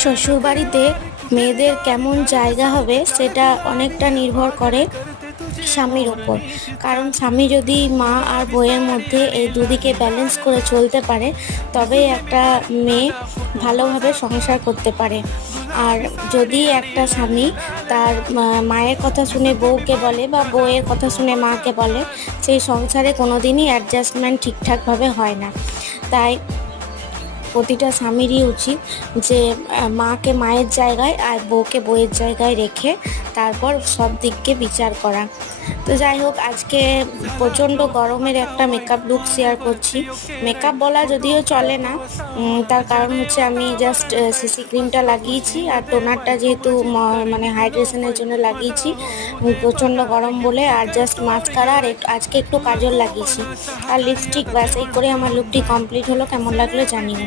শ্বশুরবাড়িতে মেয়েদের কেমন জায়গা হবে সেটা অনেকটা নির্ভর করে স্বামীর ওপর। কারণ স্বামী যদি মা আর বউয়ের মধ্যে এই দুদিকে ব্যালেন্স করে চলতে পারে, তবেই একটা মেয়ে ভালোভাবে সংসার করতে পারে। আর যদি একটা স্বামী তার মায়ের কথা শুনে বউকে বলে বা বউয়ের কথা শুনে মাকে বলে, সেই সংসারে কোনোদিনই অ্যাডজাস্টমেন্ট ঠিকঠাকভাবে হয় না। তাই প্রতিটা স্বামীরই উচিত যে মাকে মায়ের জায়গায় আর বউকে বউয়ের জায়গায় রেখে তারপর সব দিককে বিচার করা। তো যাই হোক, আজকে প্রচণ্ড গরমের একটা মেকআপ লুক শেয়ার করছি। মেকআপ বলা যদিও চলে না, তার কারণ হচ্ছে আমি জাস্ট সিসি ক্রিমটা লাগিয়েছি আর টোনারটা যেহেতু মানে হাইড্রেশনের জন্য লাগিয়েছি প্রচণ্ড গরম বলে, আর জাস্ট মাস্কারা আর আজকে একটু কাজল লাগিয়েছি আর লিপস্টিক, ব্যাস এই করে আমার লুকটি কমপ্লিট হলো। কেমন লাগলো জানিও।